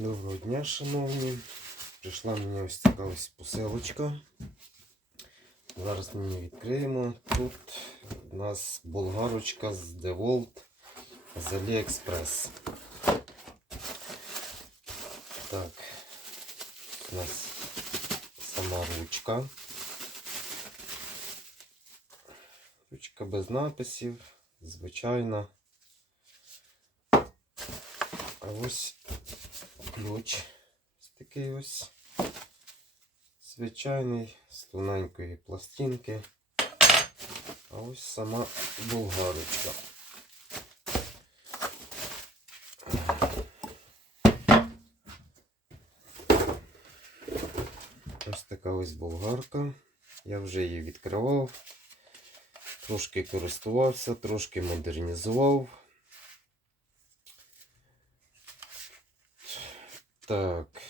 Доброго дня, шановні. Прийшла мені ось така ось посилочка. Зараз ми її відкриємо. Тут у нас болгарочка з DeWalt з AliExpress. Так, у нас сама ручка. Ручка без написів, звичайна. А ось ключ ось такий ось звичайний з тоненької пластинки. А ось сама болгарочка. Ось така ось болгарка. Я вже її відкривав, трошки користувався, трошки модернізував. Так,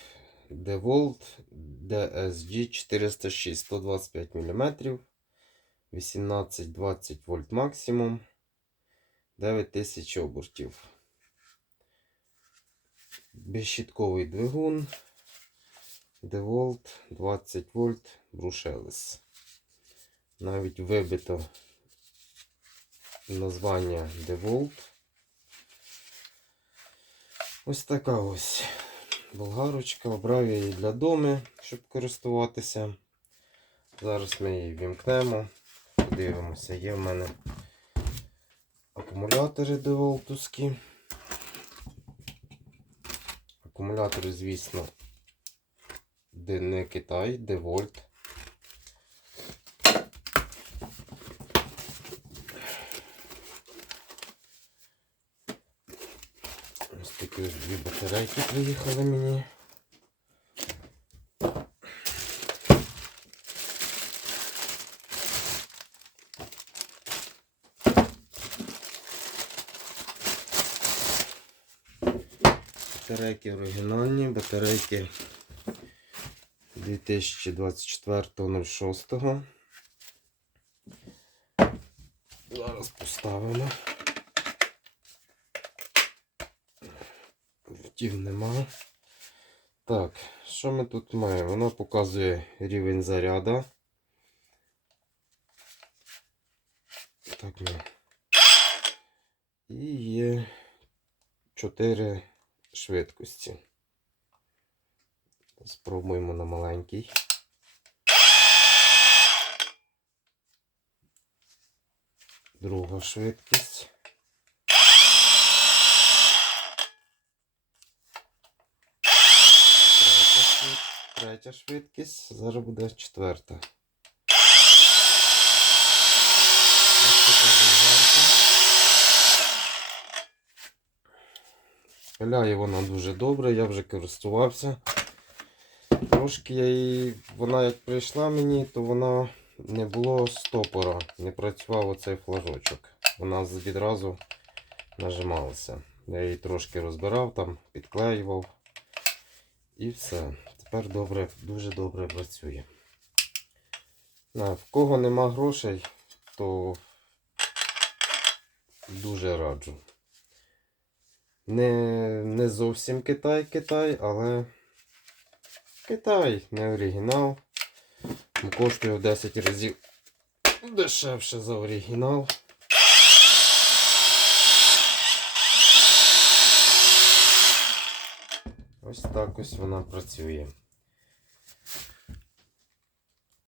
DeWalt DSG 406 125 мм, 18-20 вольт максимум, 9000 обертів. Безщітковий двигун, DeWalt 20 вольт Brushelles. Навіть вибито названня DeWalt. Ось така ось болгарочка. Обрав я її для доми, щоб користуватися. Зараз ми її вімкнемо. Подивимося, є в мене акумулятори деволтовські. Акумулятори, звісно, не Китай, де вольт. Ось такі ось дві батарейки приїхали мені. Батарейки оригінальні, батарейки 2024.06. Зараз поставимо. Втів нема. Так, що ми тут маємо? Вона показує рівень заряду. Так ми. І є 4 швидкості. Спробуємо на маленький. Друга швидкість. Третя, швид... Третя швидкість. Зараз буде четверта. Ось вона дуже добре, я вже користувався. Трошки я її, вона як прийшла мені, то вона не було стопора, не працював оцей флажочок. Вона відразу нажималася. Я її трошки розбирав, там, підклеював. І все. Тепер добре, дуже добре працює. В кого нема грошей, то дуже раджу. Не, не зовсім Китай Китай, але Китай не оригінал. Коштує в 10 разів дешевше за оригінал. Ось так ось вона працює.